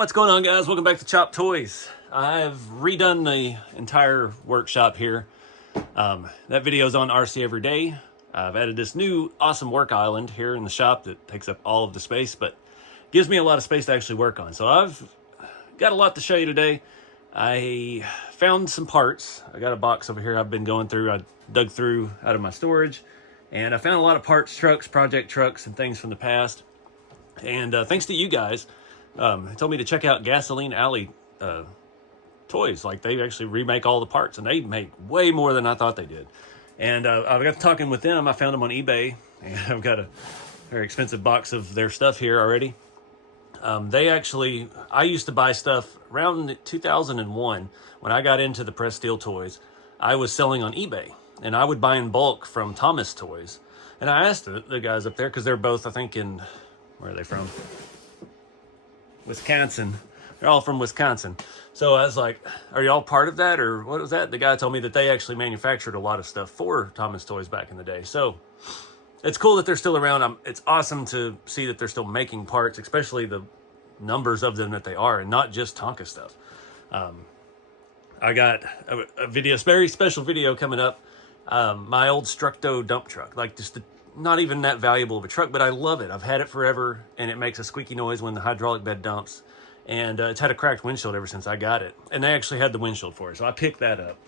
What's going on, guys? Welcome back to Chop Toys. I've redone the entire workshop here. That video's on RC every day. I've added this new awesome work island here in the shop that takes up all of the space, but gives me a lot of space to actually work on. So I've got a lot to show you today. I found some parts. I got a box over here I've been going through. I dug through out of my storage, and I found a lot of parts, trucks, project trucks, and things from the past. And thanks to you guys, told me to check out Gasoline Alley Toys. Like, they actually remake all the parts, and they make way more than I thought they did. And I got talking with them. I found them on eBay, and I've got a very expensive box of their stuff here already. I used to buy stuff around 2001 when I got into the pressed steel toys. I was selling on eBay, and I would buy in bulk from Thomas Toys. And I asked the guys up there, because they're both, I think, where are they from? Wisconsin. They're all from Wisconsin. So I was like, are y'all part of that, or what was that? The guy told me that they actually manufactured a lot of stuff for Thomas Toys back in the day. So it's cool that they're still around. It's awesome to see that they're still making parts, especially the numbers of them that they are, and not just Tonka stuff. I got a very special video coming up. My old Structo dump truck, like not even that valuable of a truck, but I love it. I've had it forever, and it makes a squeaky noise when the hydraulic bed dumps. And it's had a cracked windshield ever since I got it. And they actually had the windshield for it, so I picked that up.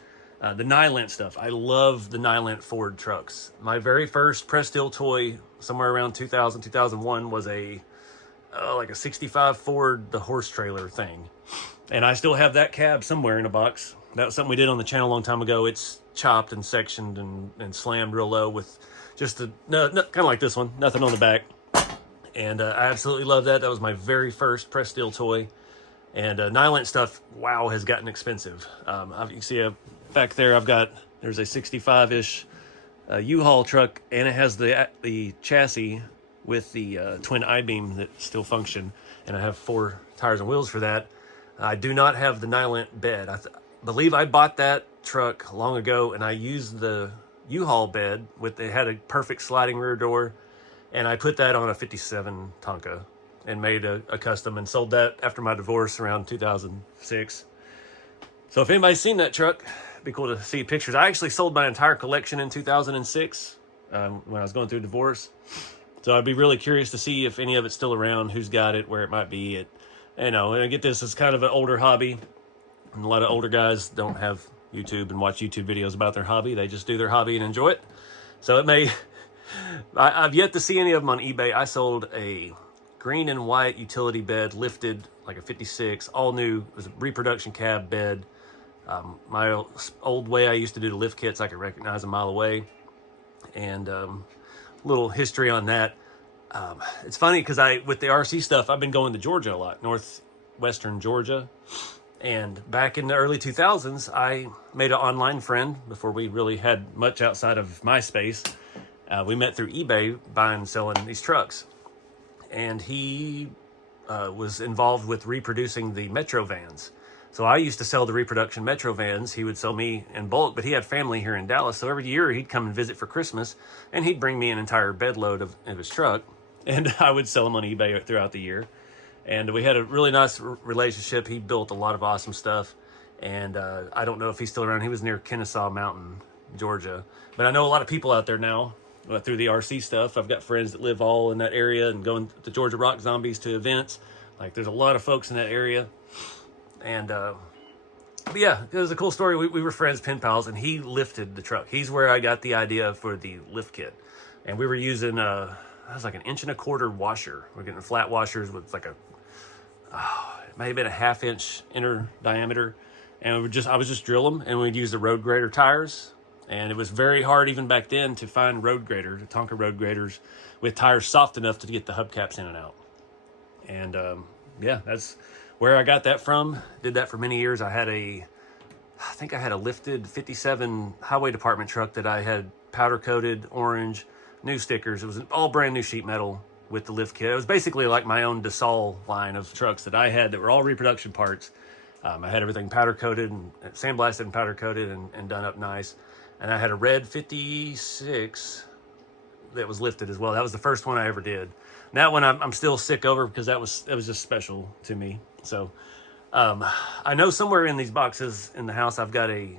The Nylint stuff. I love the Nylint Ford trucks. My very first pressed steel toy, somewhere around 2000, 2001, was like a 65 Ford, the horse trailer thing. And I still have that cab somewhere in a box. That was something we did on the channel a long time ago. It's chopped and sectioned and slammed real low with just kind of like this one, nothing on the back. And I absolutely love that. That was my very first pressed steel toy. And Nylint stuff, wow, has gotten expensive. You can see back there, there's a 65-ish U-Haul truck, and it has the chassis with the twin I-beam that still function. And I have 4 tires and wheels for that. I do not have the Nylint bed. I believe I bought that truck long ago, and I used the U-Haul bed it had a perfect sliding rear door. And I put that on a 57 Tonka and made a custom and sold that after my divorce around 2006. So if anybody's seen that truck, it'd be cool to see pictures. I actually sold my entire collection in 2006 when I was going through divorce. So I'd be really curious to see if any of it's still around, who's got it, where it might be. And I get this as kind of an older hobby. And a lot of older guys don't have YouTube and watch YouTube videos about their hobby. They just do their hobby and enjoy it. So I've yet to see any of them on eBay. I sold a green and white utility bed, lifted, like a 56, all new. It was a reproduction cab bed. My old way I used to do the lift kits, I could recognize a mile away. And little history on that. It's funny because with the RC stuff, I've been going to Georgia a lot, northwestern Georgia. And back in the early 2000s, I made an online friend before we really had much outside of MySpace. We met through eBay buying and selling these trucks. And he was involved with reproducing the Metro vans. So I used to sell the reproduction Metro vans. He would sell me in bulk, but he had family here in Dallas. So every year he'd come and visit for Christmas, and he'd bring me an entire bed load of his truck. And I would sell them on eBay throughout the year. And we had a really nice relationship. He built a lot of awesome stuff. And I don't know if he's still around. He was near Kennesaw Mountain, Georgia. But I know a lot of people out there now. Through the RC stuff. I've got friends that live all in that area and going to Georgia Rock Zombies to events. Like, there's a lot of folks in that area. And but yeah, it was a cool story. We were friends, pen pals, and he lifted the truck. He's where I got the idea for the lift kit. And we were using it was like an 1.25 inch washer. We're getting flat washers with like it may have been a 1/2 inch inner diameter. And I was just drill them, and we'd use the road grader tires. And it was very hard even back then to find Tonka road graders with tires soft enough to get the hubcaps in and out. And yeah, that's where I got that from. Did that for many years. I think I had a lifted 57 highway department truck that I had powder coated orange, new stickers. It was all brand new sheet metal with the lift kit. It was basically like my own DeSalle line of trucks that I had that were all reproduction parts. I had everything powder coated and sandblasted and powder coated and done up nice. And I had a red 56 that was lifted as well. That was the first one I ever did. And that one I'm still sick over because that was just special to me. So I know somewhere in these boxes in the house I've got a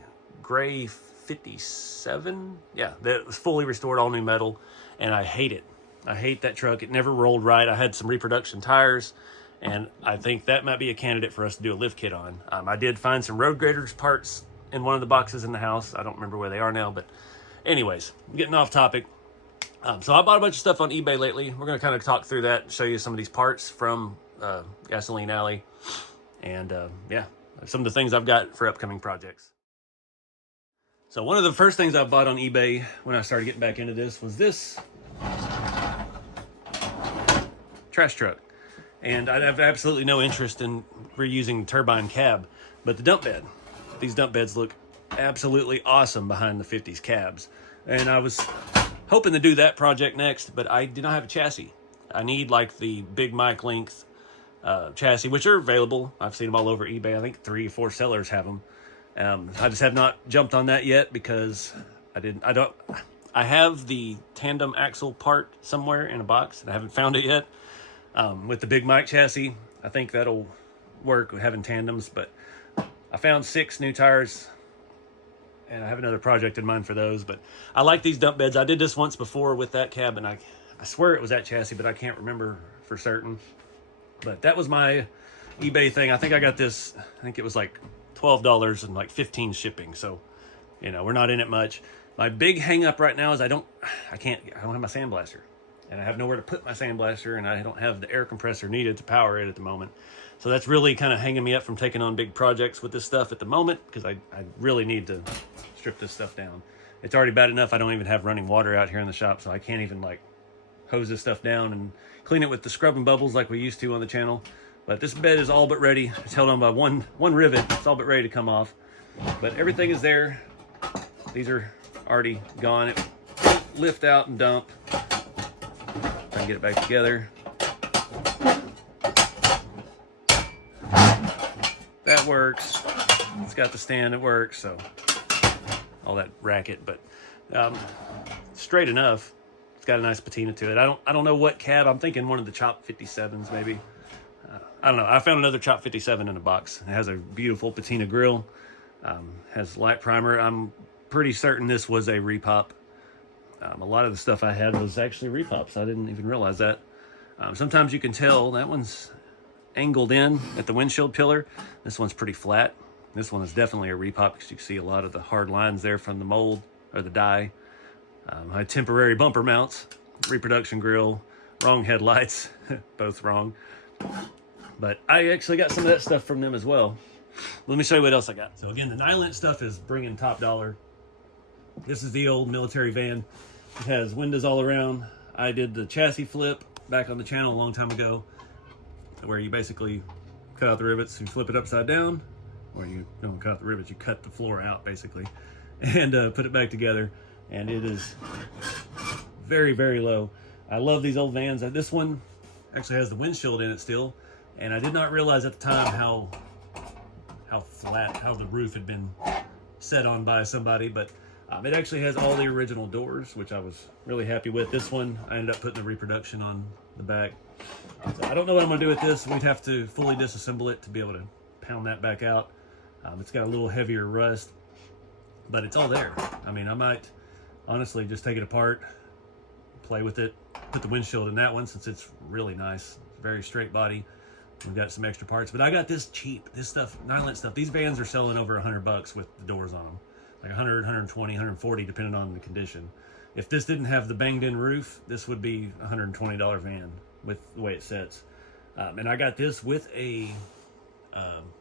gray 57. Yeah, that was fully restored, all new metal, and I hate it. I hate that truck. It never rolled right. I had some reproduction tires, and I think that might be a candidate for us to do a lift kit on. I did find some road graders parts in one of the boxes in the house. I don't remember where they are now, but anyways, getting off topic. So I bought a bunch of stuff on eBay lately. We're going to kind of talk through that and show you some of these parts from Gasoline Alley. And yeah, some of the things I've got for upcoming projects. So one of the first things I bought on eBay when I started getting back into this was this trash truck. And I have absolutely no interest in reusing the turbine cab, but the dump bed. These dump beds look absolutely awesome behind the 50s cabs. And I was hoping to do that project next, but I did not have a chassis. I need like the big mic length chassis, which are available. I've seen them all over eBay. I think 3 or 4 sellers have them. I just have not jumped on that yet because I have the tandem axle part somewhere in a box and I haven't found it yet. With the big mic chassis, I think that'll work with having tandems, but I found 6 new tires and I have another project in mind for those. But I like these dump beds. I did this once before with that cab, and I swear it was that chassis, but I can't remember for certain. But that was my eBay thing. I think I got this, I think it was like $12 and like 15 shipping. So, you know, we're not in it much. My big hang up right now is I don't have my sandblaster. And I have nowhere to put my sandblaster, and I don't have the air compressor needed to power it at the moment. So that's really kind of hanging me up from taking on big projects with this stuff at the moment, because I really need to strip this stuff down. It's already bad enough I don't even have running water out here in the shop, so I can't even like hose this stuff down and clean it with the scrub and bubbles like we used to on the channel. But this bed is all but ready. It's held on by one rivet. It's all but ready to come off. But everything is there. These are already gone. It lift out and dump. If I can get it back together. That works. It's got the stand that works, so all that racket, but straight enough. It's got a nice patina to it. I don't know what cab. I'm thinking one of the Chop 57s maybe. I don't know. I found another Chop 57 in a box. It has a beautiful patina grill. Has light primer. I'm pretty certain this was a repop. A lot of the stuff I had was actually repops. I didn't even realize that. Sometimes you can tell that one's angled in at the windshield pillar. This one's pretty flat. This one is definitely a repop because you can see a lot of the hard lines there from the mold or the dye. I had temporary bumper mounts, reproduction grill, wrong headlights, both wrong. But I actually got some of that stuff from them as well. Let me show you what else I got. So again, the Nylent stuff is bringing top dollar. This is the old military van. It has windows all around. I did the chassis flip back on the channel a long time ago, where you basically cut out the rivets and flip it upside down, or you don't cut out the rivets, you cut the floor out basically, and put it back together. And it is very, very low. I love these old vans. This one actually has the windshield in it still, and I did not realize at the time how flat, how the roof had been set on by somebody, but it actually has all the original doors, which I was really happy with. This one, I ended up putting the reproduction on the back. So I don't know what I'm gonna do with this. We'd have to fully disassemble it to be able to pound that back out. It's got a little heavier rust, but it's all there. I mean, I might honestly just take it apart, play with it, put the windshield in that one since it's really nice. It's very straight body. We've got some extra parts, but I got this cheap. This stuff, Nylent stuff. These vans are selling over $100 with the doors on them. Like 100, 120, 140, depending on the condition. If this didn't have the banged in roof, this would be a $120 van with the way it sets. And I got this with a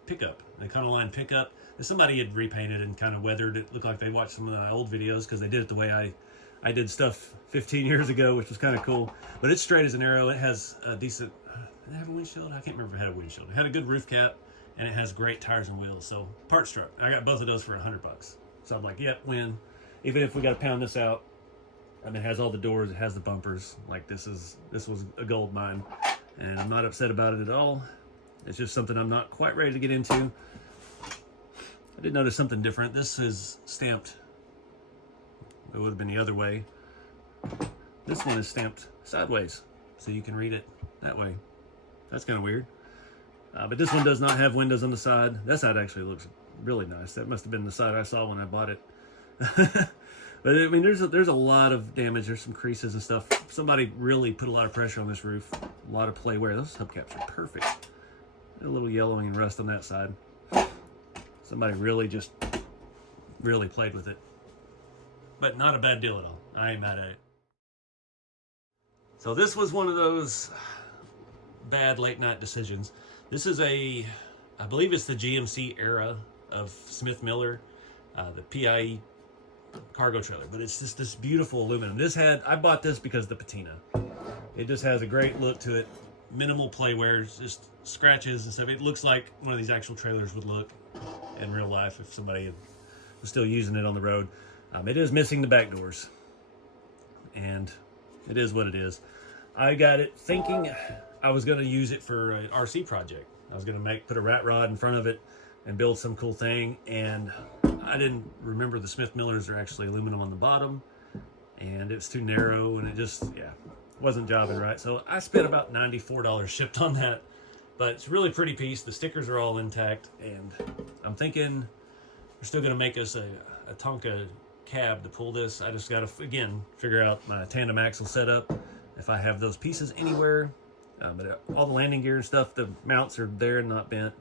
pickup, the Econoline pickup. Somebody had repainted and kind of weathered it. Looked like they watched some of my old videos because they did it the way I did stuff 15 years ago, which was kind of cool. But it's straight as an arrow. It has a decent, did it have a windshield? I can't remember if it had a windshield. It had a good roof cap, and it has great tires and wheels. So part struck. I got both of those for $100. So I'm like, yep, win. Even if we got to pound this out. I mean, it has all the doors, it has the bumpers. Like this was a gold mine, and I'm not upset about it at all. It's just something I'm not quite ready to get into. I did notice something different. This is stamped. It would have been the other way. This one is stamped sideways, so you can read it that way. That's kind of weird. But this one does not have windows on the side. That side actually looks really nice. That must have been the side I saw when I bought it. But I mean, there's a lot of damage. There's some creases and stuff. Somebody really put a lot of pressure on this roof. A lot of play wear. Those hubcaps are perfect. A little yellowing and rust on that side. Somebody really played with it. But not a bad deal at all. I ain't mad at it. So this was one of those bad late night decisions. This is I believe it's the GMC era of Smith Miller, the PIE cargo trailer, but it's just this beautiful aluminum. I bought this because of the patina. It just has a great look to it. Minimal play wear, just scratches and stuff. It looks like one of these actual trailers would look in real life if somebody was still using it on the road. It is missing the back doors, and it is what it is. I got it thinking I was going to use it for an RC project. I was going to put a rat rod in front of it and build some cool thing, and I didn't remember the Smith Millers are actually aluminum on the bottom, and it's too narrow, and it just, wasn't jobbing right. So I spent about $94 shipped on that, but it's a really pretty piece. The stickers are all intact, and I'm thinking they're still going to make us a Tonka cab to pull this. I just got to, again, figure out my tandem axle setup, if I have those pieces anywhere. But all the landing gear and stuff, the mounts are there and not bent.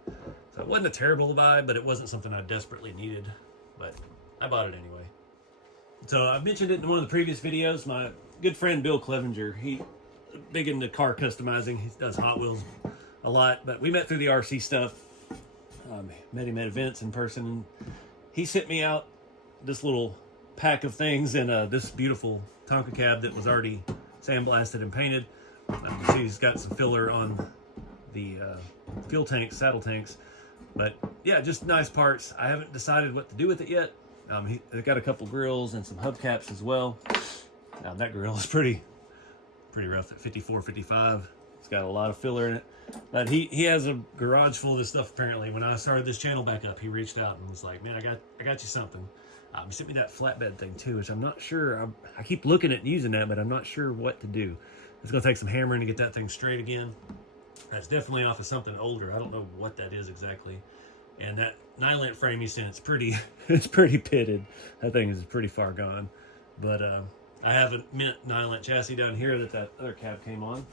So it wasn't a terrible buy, but it wasn't something I desperately needed. But I bought it anyway. So I mentioned it in one of the previous videos. My good friend Bill Clevenger, he's big into car customizing. He does Hot Wheels a lot, but we met through the RC stuff. Met him at events in person. And he sent me out this little pack of things and this beautiful Tonka cab that was already sandblasted and painted. You see he's got some filler on the fuel tanks, saddle tanks. But yeah, just nice parts. I haven't decided what to do with it yet. They got a couple grills and some hubcaps as well. Now that grill is pretty rough at 54, 55. It's got a lot of filler in it. But he has a garage full of this stuff apparently. When I started this channel back up, he reached out and was like, man, I got you something. He sent me that flatbed thing too, which I'm not sure. I keep looking at using that, but I'm not sure what to do. It's going to take some hammering to get that thing straight again. That's definitely off of something older. I don't know what that is exactly. And that 9-lint frame he sent, it's pretty pitted. That thing is pretty far gone. But I have a mint 9-lint chassis down here that other cab came on.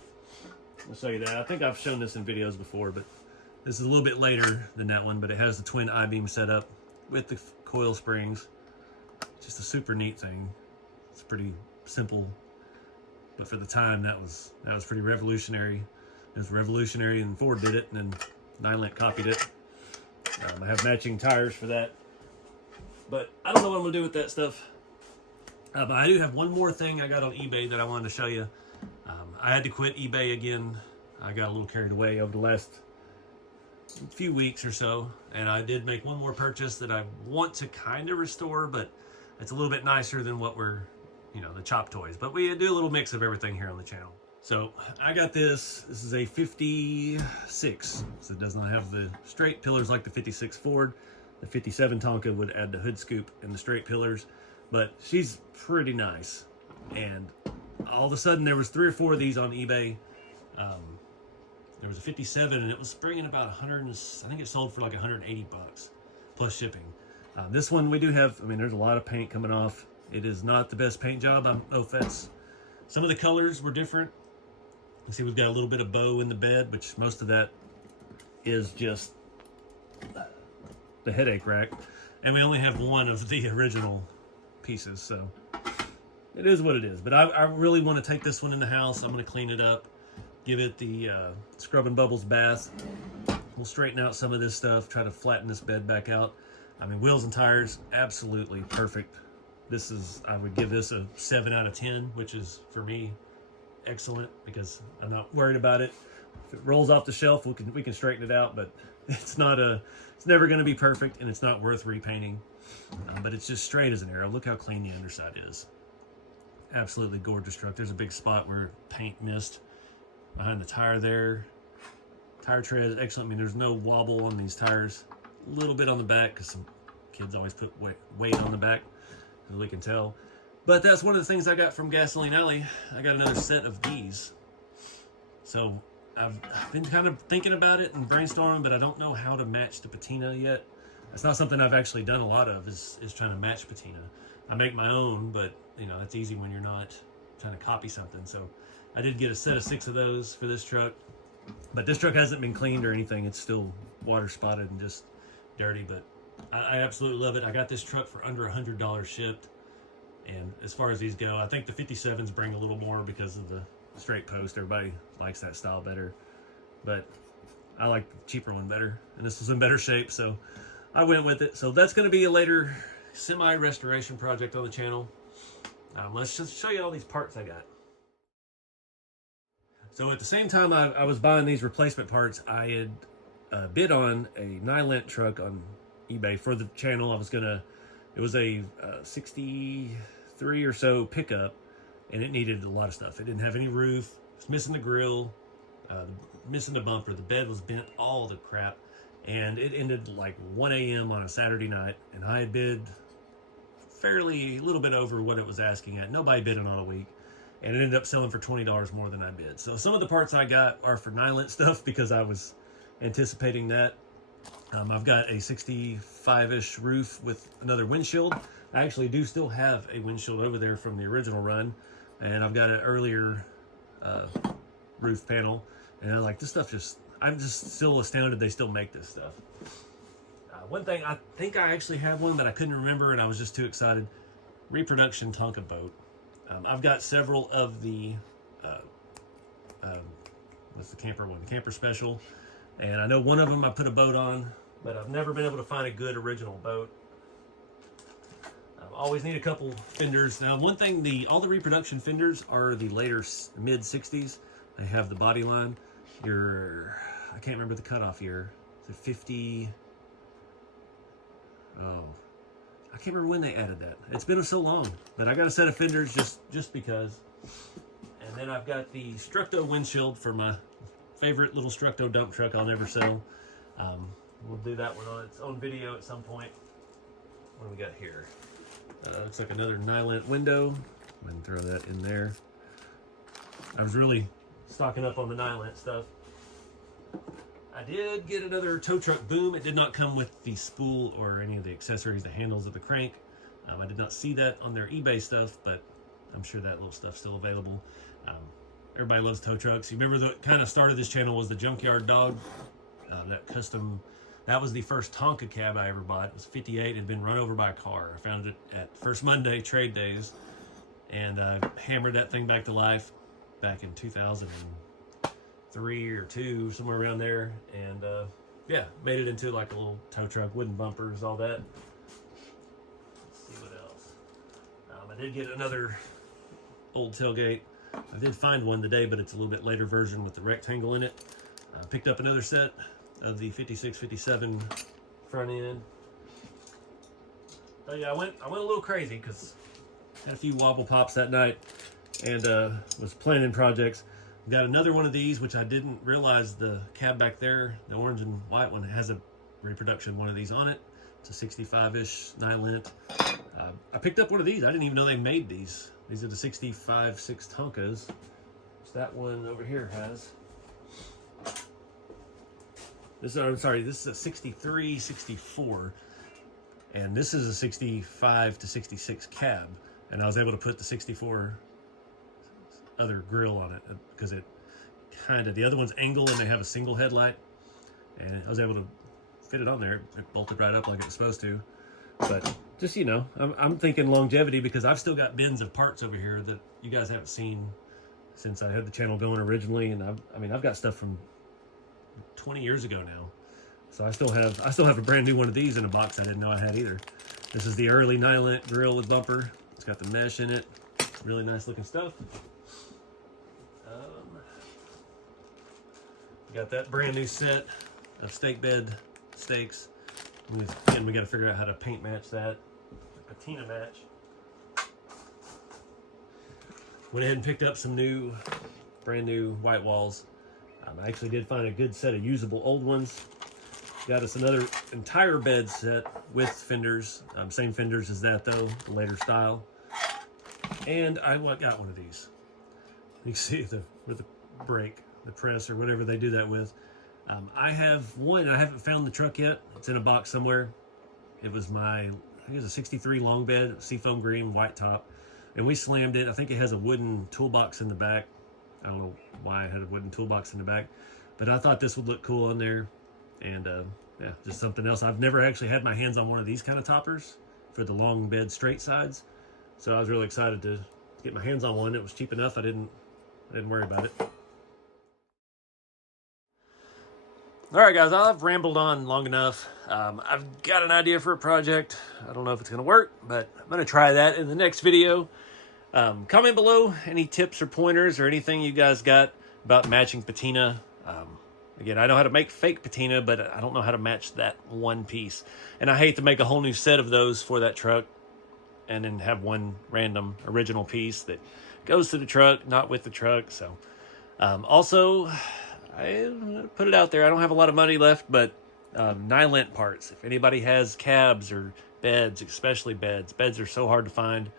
I'll show you that. I think I've shown this in videos before, but this is a little bit later than that one. But it has the twin I-beam setup with the coil springs. Just a super neat thing. It's pretty simple. But for the time, that was pretty revolutionary. It was revolutionary, and Ford did it, and then 9-lint copied it. I have matching tires for that. But I don't know what I'm going to do with that stuff. But I do have one more thing I got on eBay that I wanted to show you. I had to quit eBay again. I got a little carried away over the last few weeks or so. And I did make one more purchase that I want to kind of restore, but it's a little bit nicer than what we're, the chop toys. But we do a little mix of everything here on the channel. So I got this. This is a 56. So it does not have the straight pillars like the 56 Ford. The 57 Tonka would add the hood scoop and the straight pillars. But she's pretty nice. And all of a sudden there was 3 or 4 of these on eBay. There was a 57 and it was bringing about 100. I think it sold for like 180 bucks plus shipping. This one we do have, there's a lot of paint coming off. It is not the best paint job. I don't know if that's, some of the colors were different. You see we've got a little bit of bow in the bed, which most of that is just the headache rack. And we only have one of the original pieces, so it is what it is. But I really want to take this one in the house. I'm going to clean it up, give it the Scrub and Bubbles bath. We'll straighten out some of this stuff, try to flatten this bed back out. Wheels and tires, absolutely perfect. I would give this a 7 out of 10, which is, for me, excellent because I'm not worried about it. If it rolls off the shelf, we can straighten it out, but it's never going to be perfect, and it's not worth repainting. But it's just straight as an arrow. Look how clean the underside is. Absolutely gorgeous truck. There's a big spot where paint missed behind the tire there. Tire tread is excellent. There's no wobble on these tires. A little bit on the back because some kids always put weight on the back, as we can tell. But that's one of the things I got from Gasoline Alley. I got another set of these. So I've been kind of thinking about it and brainstorming, but I don't know how to match the patina yet. That's not something I've actually done a lot of, is trying to match patina. I make my own, but you know, it's easy when you're not trying to copy something. So I did get a set of 6 of those for this truck, but this truck hasn't been cleaned or anything. It's still water spotted and just dirty, but I absolutely love it. I got this truck for under $100 shipped. And as far as these go, I think the 57s bring a little more because of the straight post. Everybody likes that style better, but I like the cheaper one better, and this was in better shape, so I went with it. So that's going to be a later semi-restoration project on the channel. Let's just show you all these parts I got. So at the same time I was buying these replacement parts, I had bid on a Nylent truck on eBay for the channel. It was a 63 or so pickup, and it needed a lot of stuff. It didn't have any roof, it's missing the grill, missing the bumper, the bed was bent, all the crap. And it ended like 1 a.m. on a Saturday night, and I had bid a little bit over what it was asking at. Nobody bid on all week, and it ended up selling for $20 more than I bid. So some of the parts I got are for Nylent stuff because I was anticipating that. I've got a 65-ish roof with another windshield. I actually do still have a windshield over there from the original run, and I've got an earlier roof panel. And I'm like, this stuff I'm just still astounded they still make this stuff. One thing, I think I actually have one, but I couldn't remember, and I was just too excited. Reproduction Tonka boat. I've got several of the, what's the camper one? The Camper Special. And I know one of them I put a boat on, but I've never been able to find a good original boat. I always need a couple fenders. Now, one thing, all the reproduction fenders are the later mid-60s. They have the body line. I can't remember the cutoff year. Is it 50? Oh, I can't remember when they added that. It's been so long, but I got a set of fenders just because. And then I've got the Structo windshield for my favorite little Structo dump truck I'll never sell. We'll do that one on its own video at some point. What do we got here? Looks like another Nylent window. I'm gonna throw that in there. I was really stocking up on the Nylent stuff. I did get another tow truck boom. It did not come with the spool or any of the accessories, the handles of the crank. I did not see that on their eBay stuff, but I'm sure that little stuff's still available. Everybody loves tow trucks. You remember the kind of start of this channel was the Junkyard Dog, that was the first Tonka cab I ever bought. It was 58, it had been run over by a car. I found it at First Monday trade days, and I hammered that thing back to life back in 2003 or 2, somewhere around there. And yeah, made it into like a little tow truck, wooden bumpers, all that. Let's see what else. I did get another old tailgate. I did find one today, but it's a little bit later version with the rectangle in it. I picked up another set of the 56, 57 front end. So yeah, I went a little crazy because had a few wobble pops that night, and was planning projects. Got another one of these, which I didn't realize the cab back there, the orange and white one, has a reproduction one of these on it. It's a 65-ish Nylent. I picked up one of these. I didn't even know they made these. These are the 65/6 Tonkas. Which that one over here has. This is a 63, 64. And this is a 65 to 66 cab. And I was able to put the 64 other grill on it because it the other one's angle and they have a single headlight. And I was able to fit it on there. It bolted right up like it was supposed to. But just, you know, I'm thinking longevity because I've still got bins of parts over here that you guys haven't seen since I had the channel going originally. And I've got stuff from 20 years ago now. So I still have a brand new one of these in a box I didn't know I had either. This is the early Nylent grill with bumper. It's got the mesh in it. Really nice looking stuff. Got that brand new set of stake bed stakes. Again, we got to figure out how to paint match that, patina match. Went ahead and picked up some brand new white walls. I actually did find a good set of usable old ones. Got us another entire bed set with fenders. Same fenders as that though, the later style. And I got one of these. You can see with the brake. the press or whatever they do that with. I have one. I haven't found the truck yet. It's in a box somewhere. It was I think it was a 63 long bed, seafoam green, white top. And we slammed it. I think it has a wooden toolbox in the back. I don't know why it had a wooden toolbox in the back. But I thought this would look cool on there. And yeah, just something else. I've never actually had my hands on one of these kind of toppers for the long bed straight sides. So I was really excited to get my hands on one. It was cheap enough. I didn't worry about it. All right, guys, I've rambled on long enough. I've got an idea for a project. I don't know if it's going to work, but I'm going to try that in the next video. Comment below any tips or pointers or anything you guys got about matching patina. Again, I know how to make fake patina, but I don't know how to match that one piece. And I hate to make a whole new set of those for that truck and then have one random original piece that goes to the truck, not with the truck. So also, I put it out there. I don't have a lot of money left, but nylint parts. If anybody has cabs or beds, especially beds. Beds are so hard to find.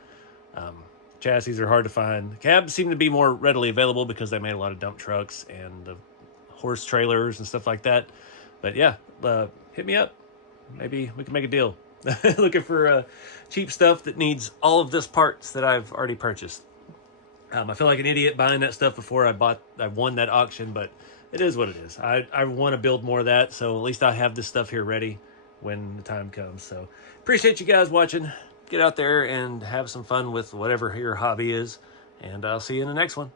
Chassis are hard to find. Cabs seem to be more readily available because they made a lot of dump trucks and horse trailers and stuff like that. But yeah, hit me up. Maybe we can make a deal. Looking for cheap stuff that needs all of this parts that I've already purchased. I feel like an idiot buying that stuff before I won that auction, but it is what it is. I want to build more of that, so at least I have this stuff here ready when the time comes. So appreciate you guys watching. Get out there and have some fun with whatever your hobby is, and I'll see you in the next one.